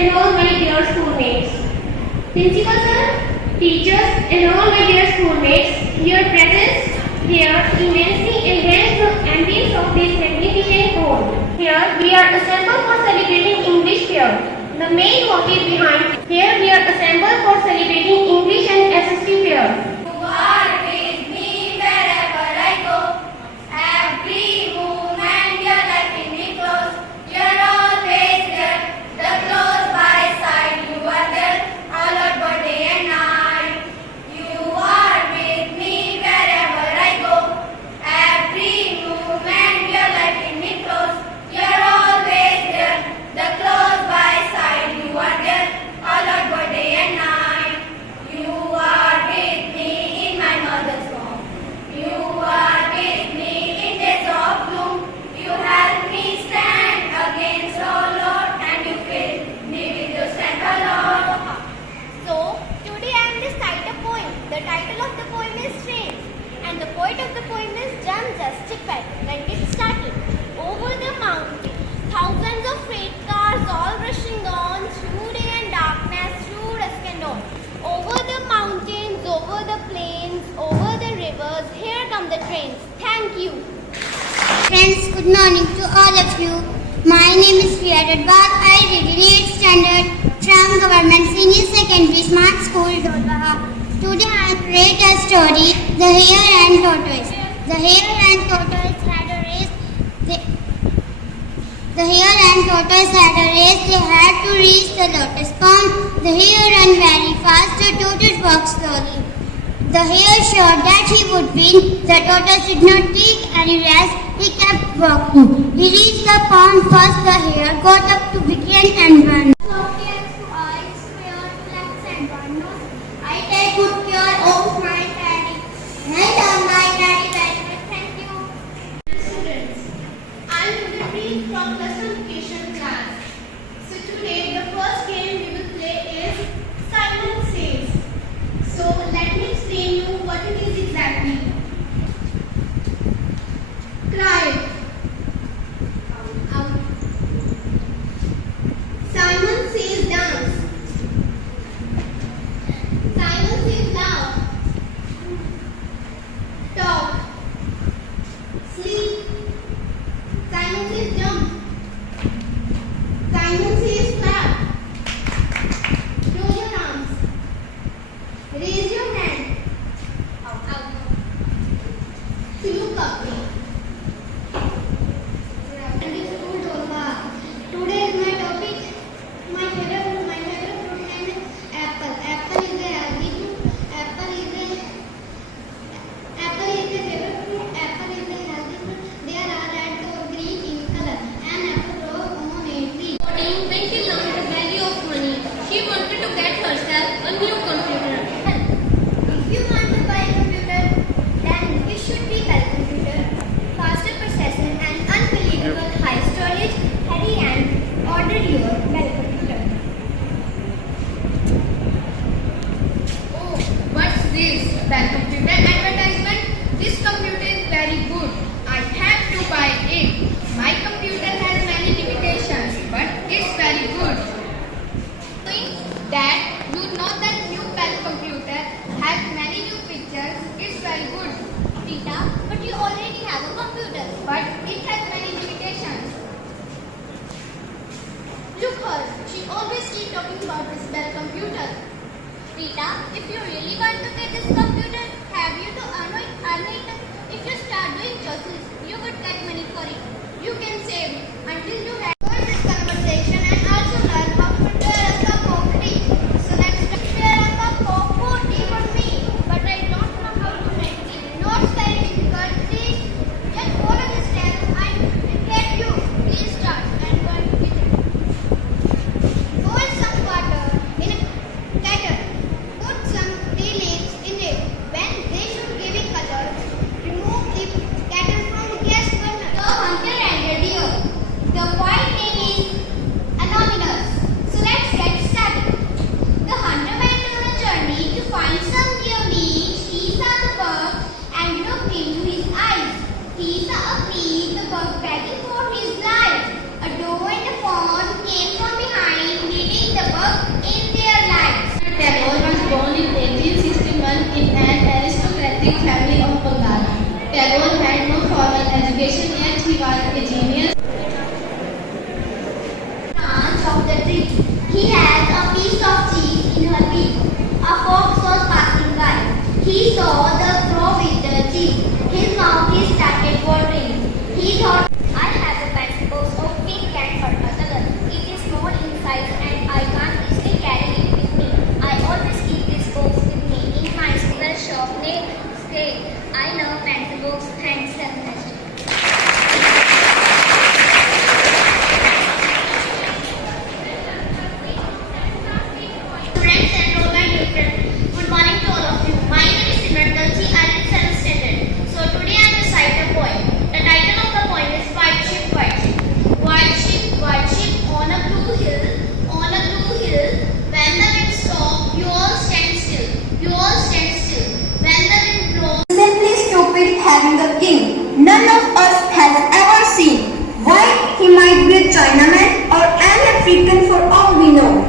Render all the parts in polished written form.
and all my dear schoolmates. Principal sir, teachers and all my dear schoolmates, your presence here immensely enhanced the ambience of this magnificent hall. Here we are assembled for celebrating English Fair. The main motive behind here we are assembled for celebrating English and SST Fair. You are with me wherever I go. Every moment you're like in me close. You're always there. The close by side you are there. All over day and night. You are with me wherever I go. Every moment you're like in me close. You're always there. The close by side you are there. All over day and night. You are with me in my mother's womb. You are with me in days of gloom. You help me stand against all Lord, and you fill me with your strength, O Lord. So today I am recite a poem. The title of the poem is Trains, and the poet of the poem is John Justice. When it started, over the mountain, thousands of freight cars all rushing on through day and darkness, through dusk and dawn. Over the mountains, over the plains, over the rivers, here come the trains. Thank you. Friends, good morning to all of you. My name is Dholwaha. I read in 8th standard from Government Senior Secondary Smart School, Dholbaha. Today I will read a story, The Hare and Tortoise. The hare and tortoise had a race. The hare and tortoise had a race. They had to reach the lotus pond. The hare ran very fast. The tortoise walked slowly. The hare showed that he would win. The tortoise did not take any rest. He kept walking. He reached the pond first. The hare got up to begin and run. I take good care of my daddy. And my daddy very much. Thank you. Students, I am Udipri from Plus One Education class. So today the first game we will play is Simon Says. So let me explain you what it is exactly. Cry. Out. Simon says dance. Simon says laugh. Talk. Sleep. Simon says jump. Simon says clap. Close your arms. Raise your hand. Out. To look up. Today is my topic. My favorite fruit name is apple. Apple is a healthy fruit. Apple is a favorite fruit. Apple is a healthy fruit. They are red or green in color. An apple grows on a tree. When she learned the value of money, she wanted to get herself a new computer. If you want to buy a computer, then it should be Bell computer. Faster processor and unbelievable high storage. Hurry and order your Bell computer. Oh, what's this? Bell computer advertisement? This computer is very good. I have to buy it. My computer has many limitations, but it's very good. Dad, you know that new Bell computer has many new features. It's very good. Rita, but you already have a computer. But it has many limitations. Look her, she always keeps talking about this Bell computer. Rita, if you really want to get this computer, have you to earn it? If you start doing choices, you would get money for it. You can save until you have this conversation and also learn how to prepare a cup of tea. So let's prepare a cup of tea for me. But I don't know how to make tea. Not very difficult, please. Just follow the steps. I get you. Please start and go to kitchen. Boil some water in a kettle. Put some tea leaves in it. When they should give it color, remove the kettle from the gas burner. So Hunter and the deer. The white of the tree. He has a piece of cheese in her beak. A fox was passing by. He saw the crow with the cheese. His mouth started watering. He thought, I have a pencil box of pink cat for a color. It is small in size and I can't easily carry it with me. I always keep this box with me in my silver shop next day. I love pencil box. Thanks, Ernest. Friends and all my dear friends, good morning to all of you. My name is Simran Dalchi. I am in 7th standard. So today I will recite a poem. The title of the poem is White Ship, White Ship. White ship on a blue hill, on a blue hill. When the wind stops, you all stand still. You all stand still. When the wind blows, Simply stupid having a king none of us has ever seen. Why? He might be a Chinaman or an African for all we know.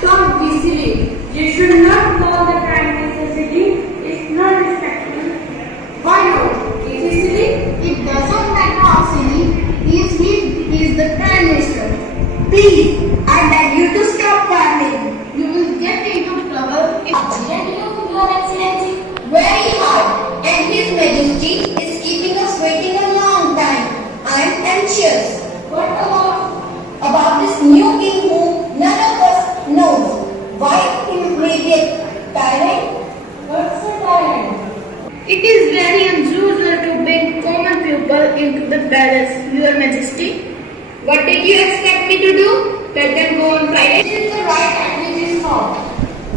Don't be silly. You should not know the prime necessity. It's not respectful. Why not? Is he silly? It doesn't matter how silly. He is the Prime Minister. Please, I beg you to stop quarreling. You will get into trouble if Your Excellency, very hard, and His Majesty is keeping us waiting a long time. I am anxious. What about? About this new king who none of us knows. Why he may be a tyrant? What's a tyrant? it is very unusual to bring common people into the palace, Your Majesty. What did you expect me to do? Let them go on Friday? This is the right and this is wrong.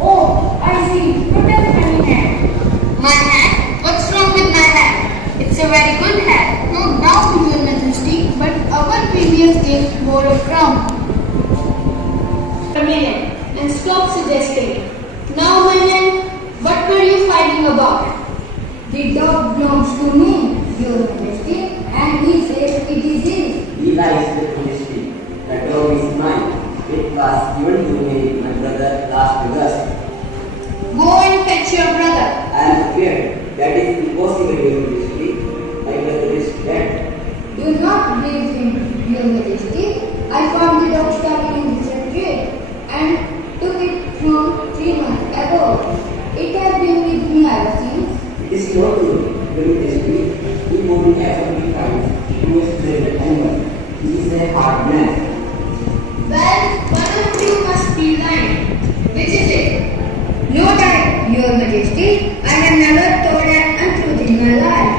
Oh, I see. What does money have? My hat? What's wrong with my hat? It's a very good hat. No doubt, Your Majesty, but our previous king wore a crown. A minute and stop suggesting. Now, my men, what were you fighting about? The dog belongs to me, Your Majesty, and he says it is his. He lies with honesty. The dog is mine. It was given to me, my brother, last August. Go and fetch your brother. I am afraid that is impossible, Your Majesty. My brother is dead. Do not believe him, Your Majesty. I found the dog starting in this tree and took it from 3 months ago. It has been with me ever since. It is not true, Your Majesty. He only ever times to his favorite animal. He is a hard man. Well, one of you must be lying. Which is it? No doubt, Your Majesty. I have never told an untruth in my life.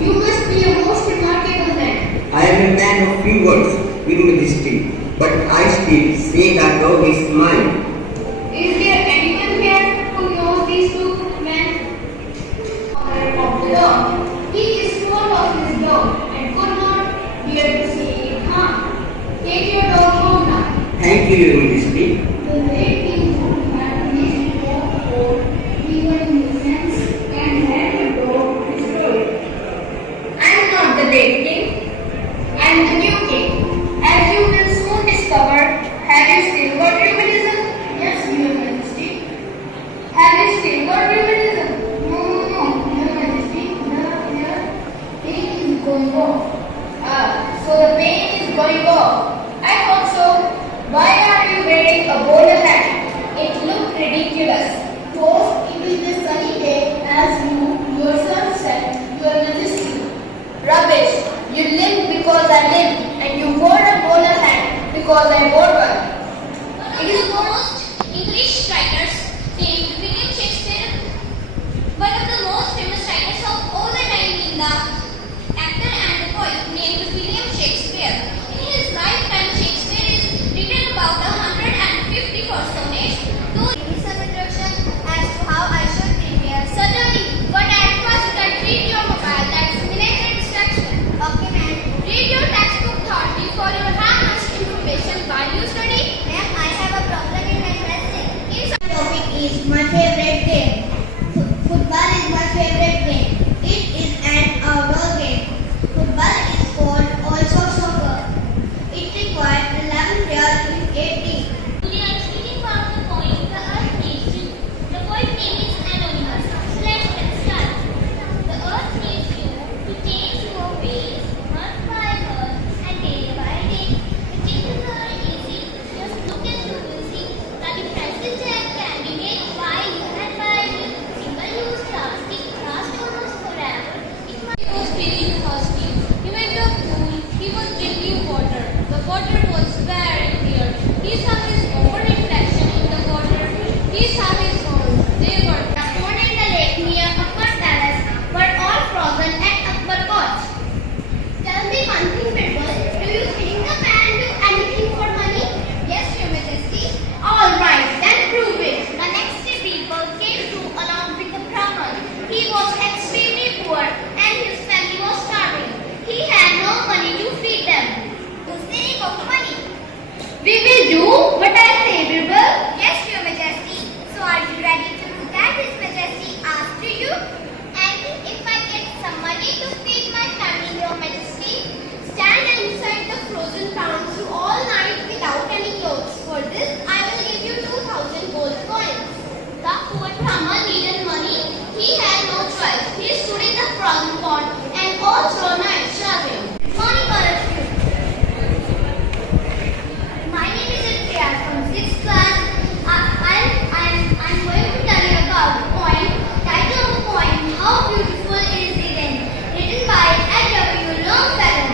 You must be a most remarkable man. I am a man of few words, Your Majesty. But I still say that dog is mine. Is there anyone here who knows these two men? Owner of the dog. He is fond of his dog and could not bear to see it harm. Take your dog home now. Thank you, Your Majesty. The late king had finished the dog for even nuisance and had the dog destroyed. I am not the late king. I am the new king. As you will soon discover, have you still got rheumatism? Yes, Your Majesty. Have you still got rheumatism? No, Your Majesty. The pain is going off. So the pain is going off. I thought so. Why are you wearing a bowler hat? It looked ridiculous. Toast, it is a sunny day, as you yourself said, Your Majesty. Rubbish. You lived because I lived, and you wore a bowler hat because I wore one. One of the most English writers named William Shakespeare, one of the most famous writers of all the time in the actor and the poet named William Shakespeare. In his lifetime, Shakespeare is written about 154 sonnets. To give me some introduction as to how I should prepare. Certainly, but at first you can read your mobile. That's minute instruction. Okay, man. Read your textbook Royal? Yes, Your Majesty. So are you ready to look at His Majesty after you? And if I get some money to feed my family, Your Majesty, stand inside the frozen pound through all night without any clothes. For this, I will give you 2,000 gold coins. The poor Brahma needed money. He had no choice. He stood in the frozen pond and all through night shouting. Morning, all of you. My name is Priya from 6th class. I'm going to tell you about the poem. Title of the poem, How Beautiful is the Rain, written by Edward Longfellow.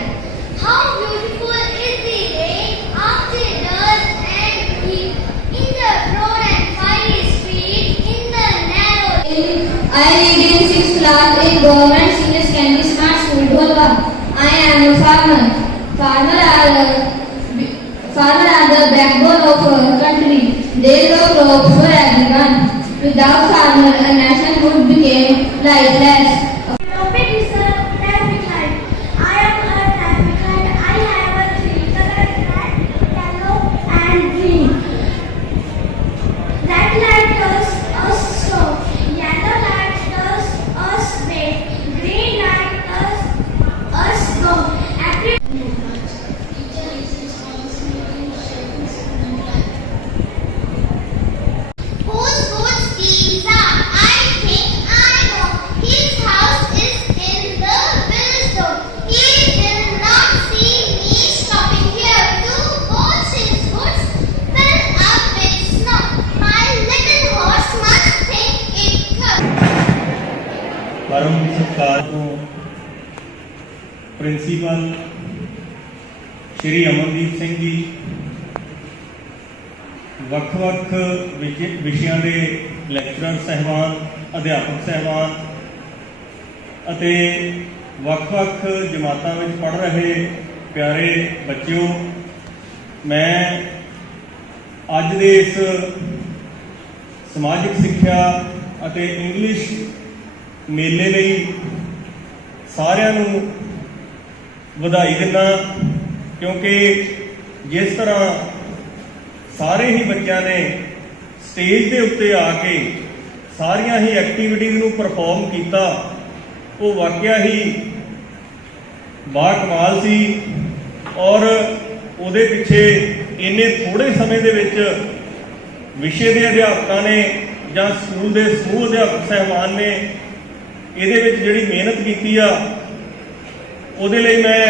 How beautiful is the rain after it does and heat, in the broad and fiery street, in the narrow lane. I read in 6th class in Govt Senior Secondary Smart School, Dholbaha. I am a farmer. Farmer are the backbone of our country. They grow crops for everyone. Without farmer, a nation would become lifeless. Topic is a traffic light. I am a traffic light. I have a three-colored red, yellow, and green. Red light tells us stop. Yellow light tells us wait. Green light tells us go. Every Whose goods these are? I think I know. His house is in the village though. He did not see me stopping here to watch his goods filled up with snow. My little horse must think it could. परम सत्कार को principal Shri Amandeep Singh ji, ਵੱਖ-ਵੱਖ ਵਿਸ਼ਿਆਂ ਦੇ lecturer ਸਹਿਬਾਨ, ਅਧਿਆਪਕ ਸਹਿਬਾਨ ਅਤੇ ਵੱਖ-ਵੱਖ ਜਮਾਤਾਂ ਵਿੱਚ ਪੜ੍ਹ ਰਹੇ ਪਿਆਰੇ ਬੱਚਿਓ, ਮੈਂ ਅੱਜ ਦੇ ਇਸ ਸਮਾਜਿਕ ਸਿੱਖਿਆ ਅਤੇ ਇੰਗਲਿਸ਼ ਮੇਲੇ ਲਈ ਸਾਰਿਆਂ ਨੂੰ ਵਧਾਈ ਦਿੰਦਾ, ਕਿਉਂਕਿ ਜਿਸ ਤਰ੍ਹਾਂ ਸਾਰੇ ਹੀ ਬੱਚਿਆਂ ਨੇ ਸਟੇਜ ਦੇ ਉੱਤੇ ਆ ਕੇ ਸਾਰੀਆਂ ਹੀ ਐਕਟੀਵਿਟੀਜ਼ ਨੂੰ ਪਰਫਾਰਮ ਕੀਤਾ, ਉਹ ਵਾਕਿਆ ਹੀ ਬਾਕਮਾਲ ਸੀ। ਔਰ ਉਹਦੇ ਪਿੱਛੇ ਇੰਨੇ ਥੋੜੇ ਸਮੇਂ ਦੇ ਵਿੱਚ ਵਿਸ਼ੇ ਦੇ ਅਧਿਆਪਕਾਂ ਨੇ ਜਾਂ ਸਕੂਲ ਦੇ ਸਮੂਹ ਅਧਿਆਪਕ ਸਹਿਬਾਨ ਨੇ ਇਹਦੇ ਵਿੱਚ ਜਿਹੜੀ ਮਿਹਨਤ ਕੀਤੀ ਆ, ਉਹਦੇ ਲਈ ਮੈਂ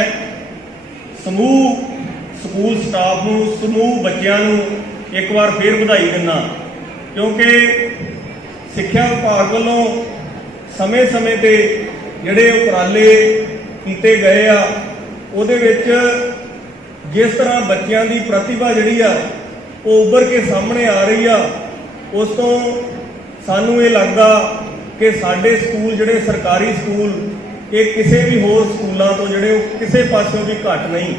ਸਮੂਹ ਸਕੂਲ ਸਟਾਫ ਨੂੰ, ਸਮੂਹ ਬੱਚਿਆਂ ਨੂੰ ਇੱਕ ਵਾਰ ਫਿਰ ਵਧਾਈ ਦਿੰਦਾ, ਕਿਉਂਕਿ ਸਿੱਖਿਆ ਵਿਭਾਗ ਵੱਲੋਂ ਸਮੇਂ-ਸਮੇਂ ਤੇ ਜਿਹੜੇ ਉਪਰਾਲੇ ਕੀਤੇ ਗਏ ਆ, ਉਹਦੇ ਵਿੱਚ ਜਿਸ ਤਰ੍ਹਾਂ ਬੱਚਿਆਂ ਦੀ ਪ੍ਰਤਿਭਾ ਜਿਹੜੀ ਆ ਉਹ ਉੱਭਰ ਕੇ ਸਾਹਮਣੇ ਆ ਰਹੀ ਆ, ਉਸ ਤੋਂ ਸਾਨੂੰ ਇਹ ਲੱਗਦਾ ਕਿ ਸਾਡੇ ਸਕੂਲ ਜਿਹੜੇ ਸਰਕਾਰੀ ਸਕੂਲ, ਇਹ ਕਿਸੇ ਵੀ ਹੋਰ ਸਕੂਲਾਂ ਤੋਂ ਜਿਹੜੇ ਉਹ ਕਿਸੇ ਪਾਸਿਓਂ ਵੀ ਘੱਟ ਨਹੀਂ।